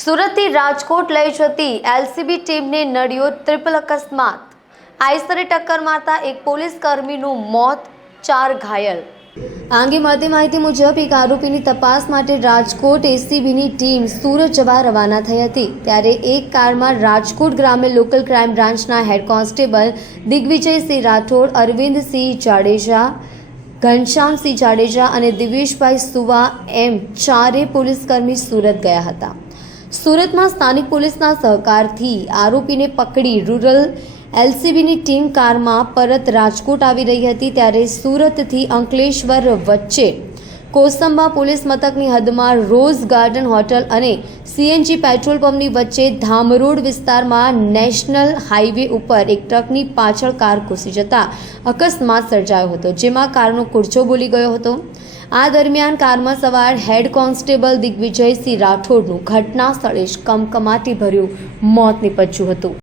સુરતથી રાજકોટ લઈ જતી એલસીબી ટીમને નડ્યો ટ્રિપલ અકસ્માત। આઈસરે ટક્કર મારતા એક પોલીસ કર્મીનું મોત, 4 ઘાયલ। આ અંગે મળતી માહિતી મુજબ એક આરોપીની તપાસ માટે રાજકોટ એસીબીની ટીમ સુરત જવા રવાના થઈ હતી। ત્યારે એક કારમાં રાજકોટ ગ્રામ્ય લોકલ ક્રાઇમ બ્રાન્ચના હેડ કોન્સ્ટેબલ દિગ્વિજયસિંહ રાઠોડ, અરવિંદસિંહ જાડેજા, ઘનશ્યામસિંહ જાડેજા અને દિવેશભાઈ સુવા એમ 4 પોલીસકર્મી સુરત ગયા હતા। સુરતમાં સ્થાનિક પોલીસના સહકારથી આરોપીને પકડી રૂરલ એલસીબીની ટીમ કારમાં પરત રાજકોટ આવી રહી હતી। ત્યારે સુરતથી અંકલેશ્વર વચ્ચે કોસંબા પોલીસ મથકની હદમાં રોઝ ગાર્ડન હોટલ અને સીએનજી પેટ્રોલ પંપની વચ્ચે ધામરોડ વિસ્તારમાં નેશનલ હાઈવે ઉપર એક ટ્રકની પાછળ કાર ઘૂસી જતા અકસ્માત સર્જાયો હતો, જેમાં કારનો કૂરચો બોલી ગયો હતો। આ દરમિયાન કારમાં સવાર હેડ કોન્સ્ટેબલ દિગ્વિજયસિંહ રાઠોડનું ઘટના સ્થળે જ કમકમાટી ભર્યું મોત નીપજ્યું હતું।